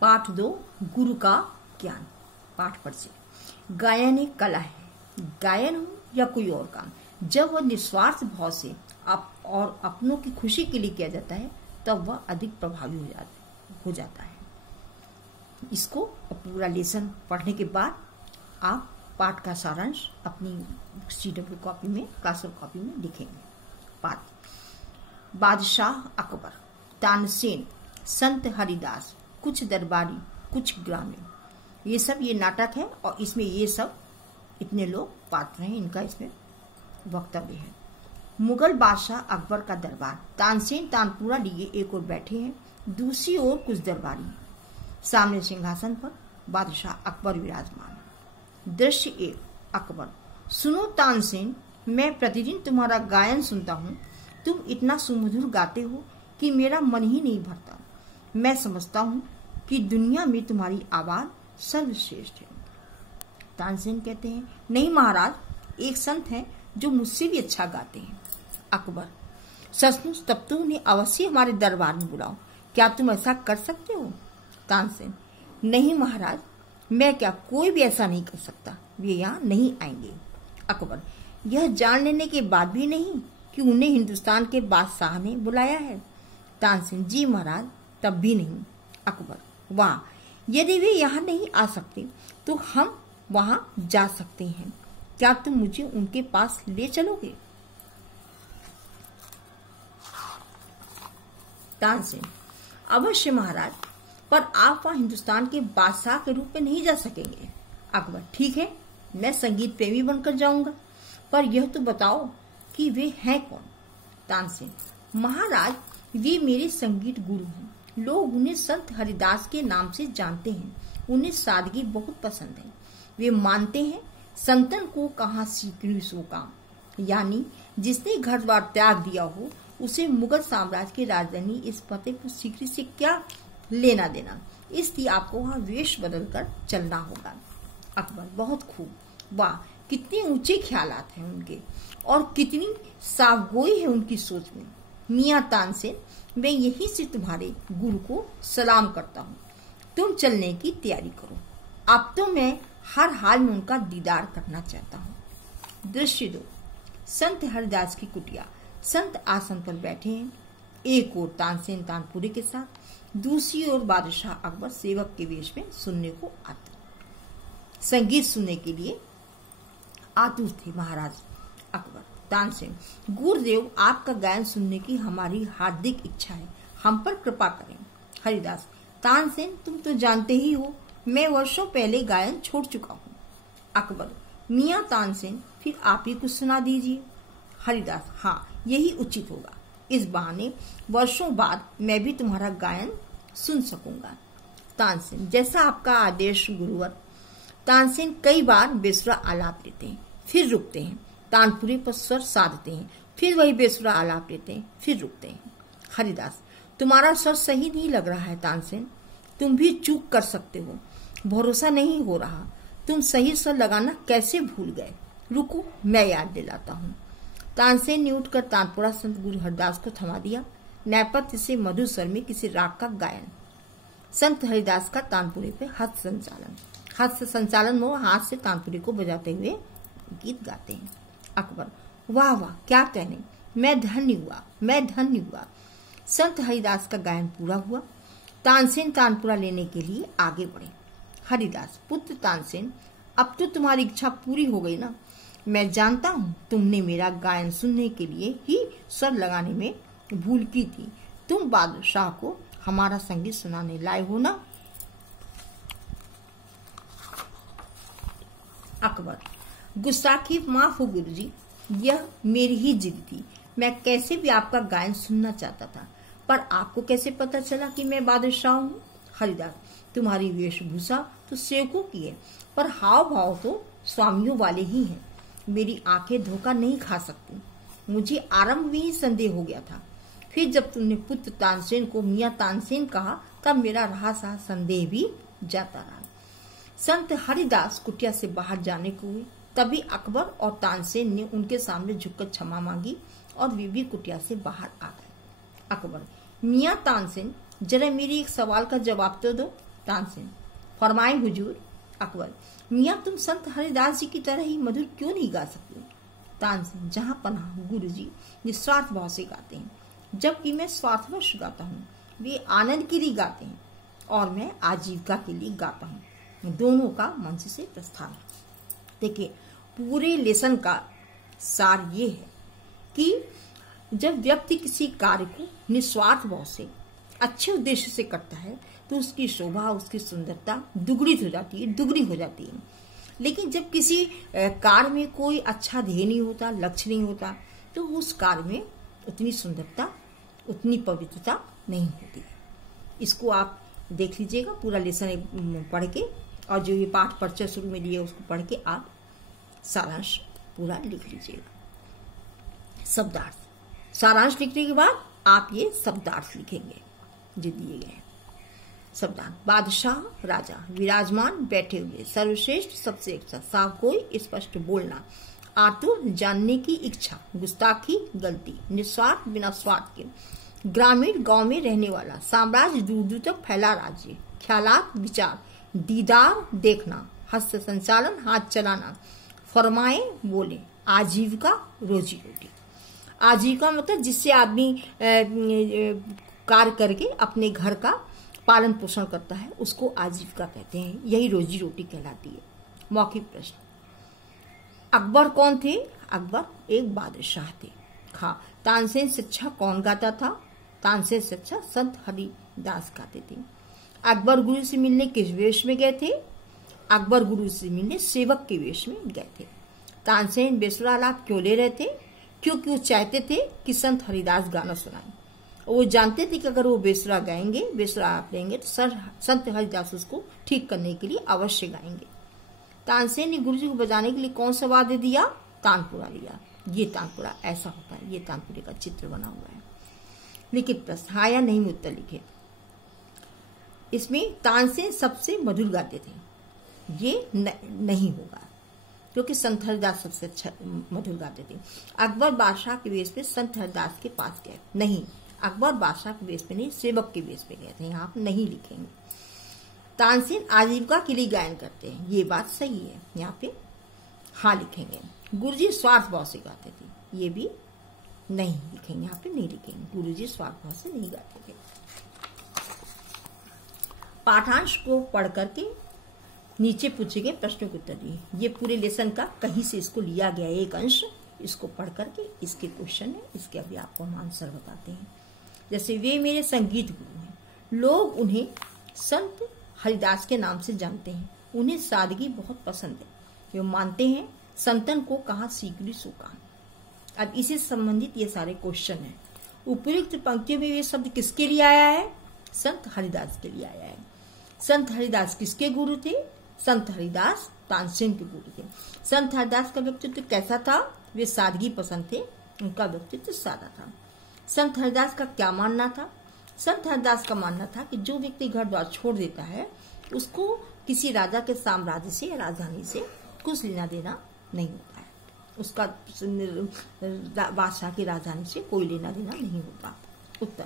पाठ 2 गुरु का ज्ञान। पाठ परिचय। गायन एक कला है। गायन हो या कोई और काम, जब वह निस्वार्थ भाव से और अपनों की खुशी के लिए किया जाता है तब वह अधिक प्रभावी हो जाता है। इसको पूरा लेसन पढ़ने के बाद आप पाठ का सारांश अपनी CW कॉपी में, क्लासरूम कॉपी में लिखेंगे। पाठ। बादशाह अकबर, तानसेन, संत हरिदास, कुछ दरबारी, कुछ ग्रामीण। ये नाटक है और इसमें ये सब इतने लोग पात्र हैं, इनका इसमें वक्तव्य है। मुगल बादशाह अकबर का दरबार। तानसेन तानपुरा लिए एक ओर बैठे हैं, दूसरी ओर कुछ दरबारी हैं। सामने सिंहासन पर बादशाह अकबर विराजमान। दृश्य 1। अकबर। सुनो तानसेन, मैं प्रतिदिन तुम्हारा गायन सुनता हूँ। तुम इतना सुमधुर गाते हो कि मेरा मन ही नहीं भरता। मैं समझता हूँ कि दुनिया में तुम्हारी आवाज सर्वश्रेष्ठ है। तानसेन कहते हैं, नहीं महाराज, एक संत है जो मुझसे भी अच्छा गाते हैं। अकबर। सचमुच? तब तो उन्हें अवश्य हमारे दरबार में बुलाओ। क्या तुम ऐसा कर सकते हो? तानसेन। नहीं महाराज, मैं क्या, कोई भी ऐसा नहीं कर सकता। वे यहाँ नहीं आएंगे। अकबर। यह जान लेने के बाद भी नहीं कि उन्हें हिंदुस्तान के बादशाह ने बुलाया है? तानसेन। जी महाराज, तब भी नहीं। अकबर। वाह, यदि वे यहाँ नहीं आ सकते तो हम वहां जा सकते हैं। क्या तुम मुझे उनके पास ले चलोगे? तानसेन। अवश्य महाराज, पर आप वहां हिंदुस्तान के बादशाह के रूप में नहीं जा सकेंगे। अकबर। ठीक है, मैं संगीत प्रेमी बनकर जाऊंगा, पर यह तो बताओ कि वे हैं कौन? तानसेन। महाराज, वे मेरे संगीत गुरु हैं। लोग उन्हें संत हरिदास के नाम से जानते हैं। उन्हें सादगी बहुत पसंद है। वे मानते हैं संतन को कहाँ सीकरी सो काम, यानी जिसने घर द्वार त्याग दिया हो उसे मुगल साम्राज्य की राजधानी इस फतेहपुर सीकरी से क्या लेना देना, इसलिए आपको वहाँ वेश बदल कर चलना होगा। अकबर। बहुत खूब। वाह, कितने ऊंचे ख्यालात हैं उनके और कितनी साफगोई है उनकी सोच में। मियाँ तानसेन, मैं यहीं से तुम्हारे गुरु को सलाम करता हूँ। तुम चलने की तैयारी करो। अब तो मैं हर हाल में उनका दीदार करना चाहता हूँ। दृश्य 2। संत हरिदास की कुटिया। संत आसन पर बैठे हैं। एक ओर तानसेन तानपुरे के साथ, दूसरी ओर बादशाह अकबर सेवक के वेश में सुनने को आते, संगीत सुनने के लिए आतुर थे। महाराज। अकबर। तानसेन। गुरुदेव, आपका गायन सुनने की हमारी हार्दिक इच्छा है, हम पर कृपा करें। हरिदास। तानसेन, तुम तो जानते ही हो, मैं वर्षों पहले गायन छोड़ चुका हूँ। अकबर। मियाँ तानसेन, फिर आप ही कुछ सुना दीजिए। हरिदास। हाँ, यही उचित होगा। इस बहाने वर्षों बाद मैं भी तुम्हारा गायन सुन सकूंगा। तानसेन। जैसा आपका आदेश गुरुवर। तानसेन कई बार बेसुरा आलाप लेते हैं, फिर रुकते हैं। तानपुरे पर स्वर साधते हैं, फिर वही बेसुरा आलाप लेते हैं, फिर रुकते हैं। हरिदास। तुम्हारा स्वर सही नहीं लग रहा है तानसेन, तुम भी चूक कर सकते हो। भरोसा नहीं हो रहा, तुम सही स्वर लगाना कैसे भूल गए? रुको, मैं याद दिलाता हूँ। तानसेन ने उठकर तानपुरा संत गुरु हरिदास को थमा दिया। नेपथ्य से मधुर स्वर में किसी राग का गायन। संत हरिदास का तानपुरे पे हस्त संचालन में हाथ से तानपुरे को बजाते हुए गीत गाते हैं। अकबर। वाह वाह, क्या कहने, मैं धन्य हुआ। संत हरिदास का गायन पूरा हुआ। तानसेन तानपुरा लेने के लिए आगे बढ़े। हरिदास। पुत्र तानसेन, अब तो तुम्हारी इच्छा पूरी हो गई ना। मैं जानता हूँ तुमने मेरा गायन सुनने के लिए ही स्वर लगाने में भूल की थी। तुम बादशाह को हमारा संगीत सुनाने लाए हो ना। अकबर। गुस्ताखी माफ हो गुरुजी, यह मेरी ही जिद थी। मैं कैसे भी आपका गायन सुनना चाहता था, पर आपको कैसे पता चला कि मैं बादशाह हूँ? हरिदास। तुम्हारी वेशभूषा तो सेवकों की है, पर हाव भाव तो स्वामियों वाले ही हैं। मेरी आंखें धोखा नहीं खा सकती। मुझे आरंभ में ही संदेह हो गया था, फिर जब तुमने पुत्र तानसेन को मियाँ तानसेन कहा तब मेरा रहा सा संदेह भी जाता रहा। संत हरिदास कुटिया से बाहर जाने को हुए, तभी अकबर और तानसेन ने उनके सामने झुककर क्षमा मांगी और वे भी कुटिया से बाहर आ गए। अकबर। मियाँ तानसेन, जरा मेरी एक सवाल का जवाब तो दो। तानसेन, फरमाए हुजूर। अकबर, मियाँ तुम संत हरिदास जी की तरह ही मधुर क्यों नहीं गा सकते? तानसेन, जहां पनाह गुरुजी निस्वार्थ भाव से गाते हैं, जबकि मैं स्वार्थवश गाता हूँ। वे आनंद के लिए गाते हैं और मैं आजीविका के लिए गाता हूँ। दोनों का मंच से प्रस्थान। देखिए, पूरे लेसन का सार ये है कि जब व्यक्ति किसी कार्य को निस्वार्थ भाव से अच्छे उद्देश्य से करता है तो उसकी शोभा, उसकी सुंदरता दुगुणित हो जाती है, दुगनी हो जाती है। लेकिन जब किसी कार्य में कोई अच्छा ध्येय नहीं होता, लक्ष्य नहीं होता, तो उस कार्य में उतनी सुंदरता, उतनी पवित्रता नहीं होती है। इसको आप देख लीजिएगा, पूरा लेसन पढ़ के, और जो ये पाठ परिचय शुरू में लिए उसको पढ़ के आप सारांश पूरा लिख लीजिएगा। शब्दार्थ, सारांश लिखने के बाद आप ये शब्दार्थ लिखेंगे जो दिए गए हैं। शब्दार्थ, बादशाह राजा, विराजमान बैठे हुए, सर्वश्रेष्ठ सबसे अच्छा, साफ कोई, स्पष्ट बोलना, आतुर जानने की इच्छा, गुस्ताखी गलती, निस्वार्थ बिना स्वार्थ के, ग्रामीण गांव में रहने वाला, साम्राज्य दूर दूर तक फैला राज्य, ख्यालात विचार, दीदार देखना, हस्त संचालन हाथ चलाना, फरमाए बोले, आजीविका रोजी रोटी। आजीविका मतलब जिससे आदमी कार्य करके अपने घर का पालन पोषण करता है, उसको आजीविका कहते हैं, यही रोजी रोटी कहलाती है। मौखिक प्रश्न, अकबर कौन थे? अकबर एक बादशाह थे। हाँ, तानसेन से अच्छा कौन गाता था? तानसेन से अच्छा संत हरिदास गाते थे। अकबर गुरु से मिलने किस वेश में गए थे? अकबर गुरु से मिलने सेवक के वेश में गए थे। तानसेन बेसुरा आलाप क्यों ले रहे थे? क्योंकि वो चाहते थे कि संत हरिदास गाना सुनाएं। वो जानते थे कि अगर वो बेसुरा गाएंगे, बेसुरा आप लेंगे, तो संत हरिदास उसको ठीक करने के लिए अवश्य गाएंगे। तानसेन ने गुरुजी को बजाने के लिए कौन सा वाद्य दिया? तानपुरा लिया। ये तानपुरा ऐसा होता है, ये तानपुरे का चित्र बना हुआ है। लिखित प्रश्न, हाँ या नहीं में उत्तर लिखे। इसमें तानसेन सबसे मधुर गाते थे, ये नहीं होगा क्योंकि संत हरिदास सबसे अच्छा मधुर गाते थे। अकबर बादशाह के वेश पे संत हरिदास के पास गए, नहीं, अकबर बादशाह के वेश पे नहीं, सेवक के वेश पे गए थे, यहाँ आप नहीं लिखेंगे। तानसेन आजीविका के लिए गायन करते हैं, ये बात सही है, यहाँ पे हाँ लिखेंगे। गुरुजी स्वार्थ भाव से गाते थे, ये भी नहीं लिखेंगे, यहाँ पे नहीं लिखेंगे, गुरुजी स्वार्थ भाव से नहीं गाते थे। पाठांश को पढ़ करके नीचे पूछे गए प्रश्नों के उत्तर दिए। ये पूरे लेसन का कहीं से इसको लिया गया एक अंश, इसको पढ़ करके इसके क्वेश्चन है, इसके अभी आपको हम आंसर बताते हैं। जैसे वे मेरे संगीत गुरु हैं, लोग उन्हें संत हरिदास के नाम से जानते हैं, उन्हें सादगी बहुत पसंद है, वे मानते हैं संतन को कहाँ सीकरी सुका। अब इसे संबंधित ये सारे क्वेश्चन है। उपयुक्त पंक्तियों में ये शब्द किसके लिए आया है? संत हरिदास के लिए आया है। संत हरिदास किसके गुरु थे? संत हरिदास तानसेन के गुरु थे। संत हरिदास का व्यक्तित्व कैसा था? वे सादगी पसंद थे, उनका व्यक्तित्व सादा था। संत हरिदास का क्या मानना था? संत हरिदास का मानना था कि जो व्यक्ति घर द्वार छोड़ देता है उसको किसी राजा के साम्राज्य से या राजधानी से कुछ लेना देना नहीं होता है, उसका बादशाह की राजधानी से कोई लेना देना नहीं होता। उत्तर,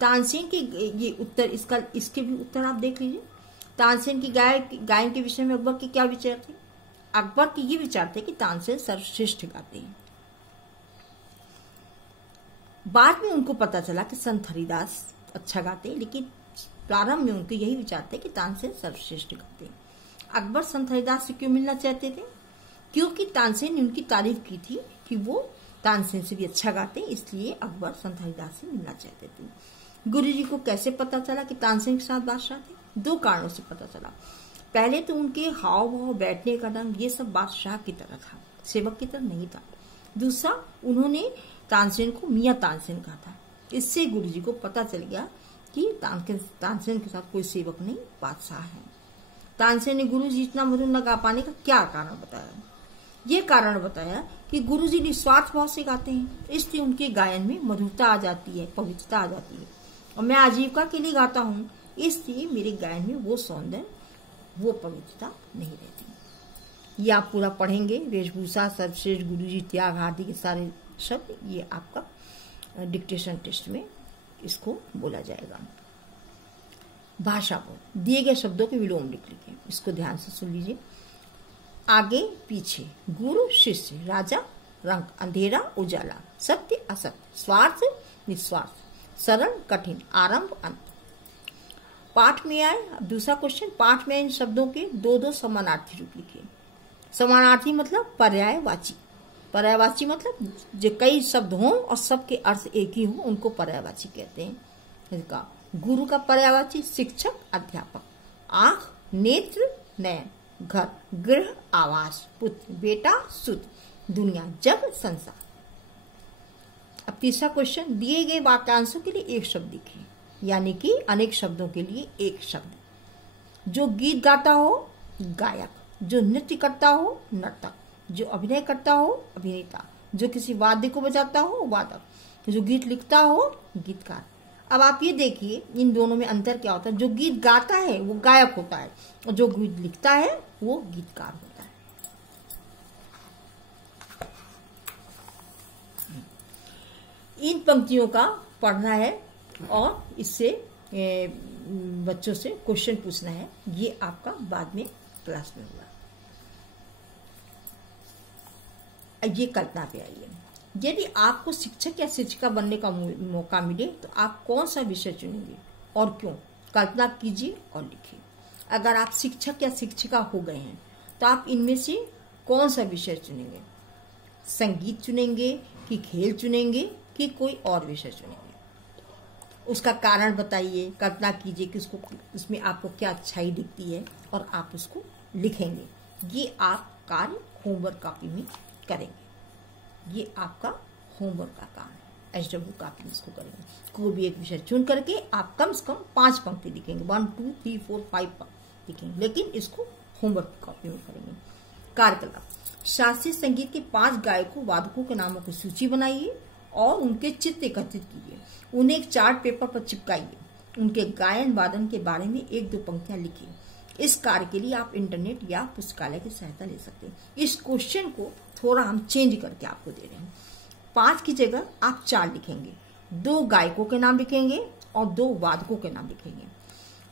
तानसेन के ये उत्तर, इसके भी उत्तर आप देख लीजिए। तानसेन की गायन के विषय में अकबर के क्या विचार थे? अकबर के ये विचार थे कि तानसेन सर्वश्रेष्ठ गाते हैं। बाद में उनको पता चला कि संत हरिदास अच्छा गाते हैं, लेकिन प्रारंभ में उनके यही विचार थे कि तानसेन सर्वश्रेष्ठ गाते हैं। अकबर संत हरिदास से क्यों मिलना चाहते थे? क्योंकि तानसेन ने उनकी तारीफ की थी कि वो तानसेन से भी अच्छा गाते हैं, इसलिए अकबर संत हरिदास से मिलना चाहते थे। गुरुजी को कैसे पता चला कि तानसेन के साथ बादशाह थे? दो कारणों से पता चला। पहले तो उनके हाव भाव, बैठने का ढंग, ये सब बादशाह की तरह था, सेवक की तरह नहीं था। दूसरा, उन्होंने तानसेन को मियाँ तानसेन कहा था, इससे गुरुजी को पता चल गया कि तानसेन के साथ कोई सेवक नहीं, बादशाह है। तानसेन ने गुरुजी इतना मधुर न गा पाने का क्या कारण बताया? ये कारण बताया कि गुरुजी निस्वार्थ भाव से गाते हैं, इसलिए उनके गायन में मधुरता आ जाती है, पवित्रता आ जाती है। और मैं आजीविका के लिए गाता हूँ, इसलिए मेरे गायन में वो सौंदर्य, वो पवित्रता नहीं रहती। ये आप पूरा पढ़ेंगे, वेशभूषा, सर्वश्रेष्ठ, गुरुजी, त्याग आदि के सारे शब्द, ये आपका डिक्टेशन टेस्ट में इसको बोला जाएगा। भाषा बोध, दिए गए शब्दों के विलोम लिखें। इसको ध्यान से सुन लीजिए। आगे पीछे, गुरु शिष्य, राजा रंक, अंधेरा उजाला, सत्य असत्य, स्वार्थ निस्वार्थ, सरल कठिन, आरंभ अंत। पाठ में आए, अब दूसरा क्वेश्चन, पाठ में इन शब्दों के दो दो समानार्थी रूप लिखिए। समानार्थी मतलब पर्यायवाची। पर्यायवाची मतलब जो कई शब्द हों और सबके अर्थ एक ही हो, उनको पर्यायवाची कहते हैं। इसका गुरु का पर्यायवाची शिक्षक अध्यापक, आंख नेत्र नयन, घर गृह आवास, पुत्र बेटा सुत, दुनिया जग संसार। अब तीसरा क्वेश्चन, दिए गए वाक्यांशों के लिए एक शब्द लिखिए, यानी कि अनेक शब्दों के लिए एक शब्द। जो गीत गाता हो गायक, जो नृत्य करता हो नर्तक, जो अभिनय करता हो अभिनेता, जो किसी वाद्य को बजाता हो वादक, जो गीत लिखता हो गीतकार। अब आप ये देखिए इन दोनों में अंतर क्या होता है। जो गीत गाता है वो गायक होता है और जो गीत लिखता है वो गीतकार होता है। इन पंक्तियों का पढ़ना है और इससे बच्चों से क्वेश्चन पूछना है। ये आपका बाद में क्लास में होगा। ये कल्पना पे आइए। यदि आपको शिक्षक या शिक्षिका बनने का मौका मिले तो आप कौन सा विषय चुनेंगे और क्यों? कल्पना कीजिए और लिखिए। अगर आप शिक्षक या शिक्षिका हो गए हैं तो आप इनमें से कौन सा विषय चुनेंगे? संगीत चुनेंगे कि खेल चुनेंगे कि कोई और विषय चुनेंगे? उसका कारण बताइए, कल्पना कीजिए कि उसमें आपको क्या अच्छाई दिखती है और आप उसको लिखेंगे। ये आप कार्य होमवर्क कॉपी में करेंगे। ये आपका होमवर्क का काम है। HW कॉपी में इसको करेंगे। कोई भी एक विषय चुन करके आप कम से कम 5 पंक्ति लिखेंगे। 1 2 3 4 5 पंक्ति लिखेंगे, लेकिन इसको होमवर्क की कॉपी में करेंगे। कार्यकलाप, शास्त्रीय संगीत के 5 गायकों वादकों के नामों की सूची बनाइए और उनके चित्र एकत्रित कीजिए। उन्हें एक चार्ट पेपर पर चिपकाइए। उनके गायन वादन के बारे में 1-2 पंक्तियां लिखिए। इस कार्य के लिए आप इंटरनेट या पुस्तकालय की सहायता ले सकते हैं। इस क्वेश्चन को थोड़ा हम चेंज करके आपको दे रहे हैं। 5 की जगह आप 4 लिखेंगे। 2 गायकों के नाम लिखेंगे और 2 वादकों के नाम लिखेंगे।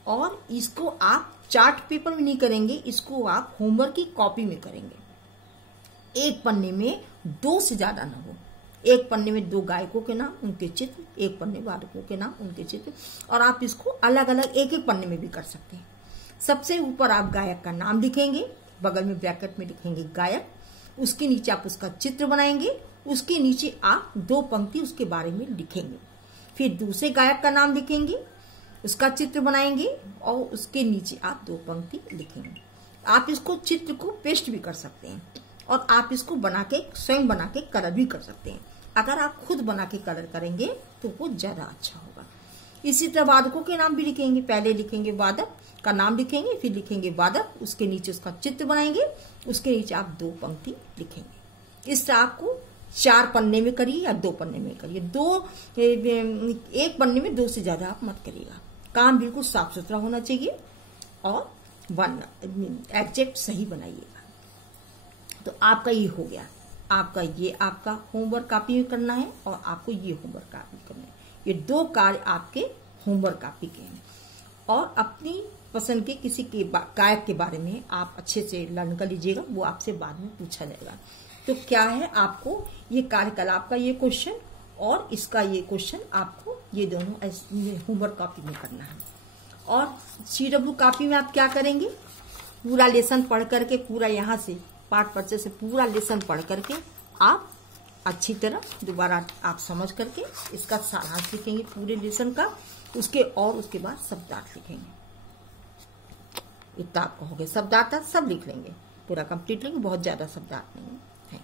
और इसको आप चार्ट पेपर में नहीं करेंगे, इसको आप होमवर्क की कॉपी में करेंगे। एक पन्ने में 2 से ज्यादा न हो। एक पन्ने में 2 गायकों के नाम उनके चित्र, एक पन्ने वादकों के नाम उनके चित्र। और आप इसको अलग अलग एक पन्ने में भी कर सकते हैं। सबसे ऊपर आप गायक का नाम लिखेंगे, बगल में ब्रैकेट में लिखेंगे गायक, उसके नीचे आप उसका चित्र बनाएंगे, उसके नीचे आप 2 पंक्ति उसके बारे में लिखेंगे। फिर दूसरे गायक का नाम लिखेंगे, उसका चित्र बनाएंगे और उसके नीचे आप 2 पंक्ति लिखेंगे। आप इसको चित्र को पेस्ट भी कर सकते हैं और आप इसको बना के स्वयं बना के कलर भी कर सकते हैं। अगर आप खुद बना के कलर करेंगे तो वो ज्यादा अच्छा होगा। इसी तरह वादकों के नाम भी लिखेंगे। पहले लिखेंगे वादक का नाम लिखेंगे, फिर लिखेंगे वादक, उसके नीचे उसका चित्र बनाएंगे, उसके नीचे आप 2 पंक्ति लिखेंगे। इस तरह आपको 4 पन्ने में करिए या 2 पन्ने में करिए। एक पन्ने में 2 से ज्यादा आप मत करिएगा। काम बिल्कुल साफ सुथरा होना चाहिए और एग्जैक्ट सही बनाइएगा। तो आपका ये हो गया। आपका होमवर्क कॉपी में करना है और आपको ये होमवर्क कॉपी करना है। ये 2 कार्य आपके होमवर्क कॉपी के हैं। और अपनी पसंद के किसी के गायक के बारे में आप अच्छे से लर्न कर लीजिएगा, वो आपसे बाद में पूछा जाएगा। तो क्या है, आपको ये कार्यकलाप का ये क्वेश्चन और इसका ये क्वेश्चन आपको ये दोनों होमवर्क कॉपी में करना है। और CW कॉपी में आप क्या करेंगे, पूरा लेसन पढ़ करके, पूरा यहाँ से पाठ परिचय से पूरा लेसन पढ़ करके आप अच्छी तरह दोबारा आप समझ करके इसका सारांश लिखेंगे पूरे लेसन का। उसके बाद शब्दार्थ लिखेंगे। इतना आपको हो गया। शब्दार्थ सब लिख लेंगे, पूरा कंप्लीट लेंगे, बहुत ज्यादा शब्दार्थ नहीं है।